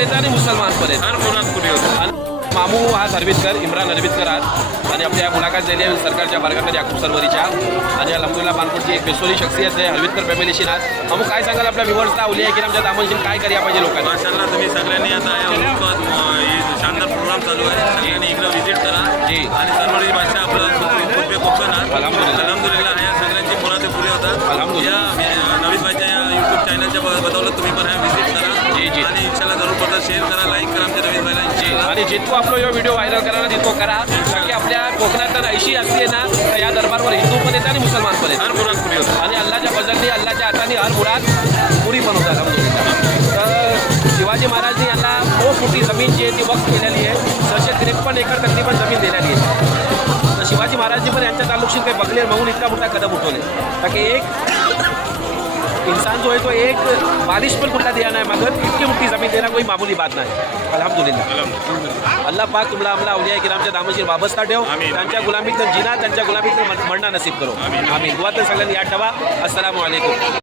येतं आणि मुसलमानपर्यंत हर मुलात पुढे होतं. मामू आज हरवितकर, इम्रान हरवितकर आज आणि आपल्या मुलाखत दिली आहे सरकारच्या बारकात याकूब सरवरीच्या आणि अलहमदुल्ला बानपूरची एक बेसोरी शख्सियत आहे हरवितकर फॅमिलीशी आज. मामू काय सांगाल आपल्या व्ह्युअर्सला उलिया की आमच्या दामनशील काय करायला पाहिजे लोकांना? माशाल्लाह तुम्ही सगळ्यांनी आता शानदार प्रोग्राम चालू आहे. सगळ्यांनी इकडे व्हिजिट करा जी. आणि सरवरी भाषा आपलं कोकणात अल्हम्दुलिल्लाह. अल्हम्दुलिल्लाह या सगळ्यांची मुलं ते पुरे होतात. अल्हम्दुलिल्लाह. या नवीन भाषा या यूट्यूब चॅनलच्या बदौलत तुम्ही पण व्हिजिट करा जी. आणि इंशाल्लाह जरूर पडता शेअर करा, लाईक करा आमच्या नवीन भाईला. आणि जितको आपला जो व्हिडिओ व्हायरल करा ना तितको करा कारण की आपल्या कोकणात तर ऐशी असते ना तर या दरबारवर हिंदू पण येतात आणि मुसलमान पण येतात हर मुलात पुढे होतं. आणि अल्लाच्या बदलनी अल्लाच्या हाताने हर मुळात पुरी पण होतात अल्हम्दुलिल्लाह. तर शिवाजी महाराजांनी यांना खूप मोठी जमीन जी आहे ती वक्फ केलेली आहे. 653 एकर तकरीबन जमीन दिलेली आहे. तर शिवाजी महाराजांनी पण यांच्या तालुक्यात काही बघले म्हणून इतका मोठा कदम उठवले कारण की एक इंसान जो है तो एक बारिश पर कुठला दिया नाही मागत इतकी मोठी जमीन देना कोई मामूली बात नाही. अल्हम्दुलिल्लाह. अल्लाह पाक तुम्हाला आम्हाला औलिया किरामच्या दामशीर वाबस्ता ठेव. त्यांच्या गुलामीतून जिना त्यांच्या गुलामीतून मरणा नसीब करो. आम्ही दुआत सगळ्यांनी याद ठेवा. अस्सलामु अलैकुम.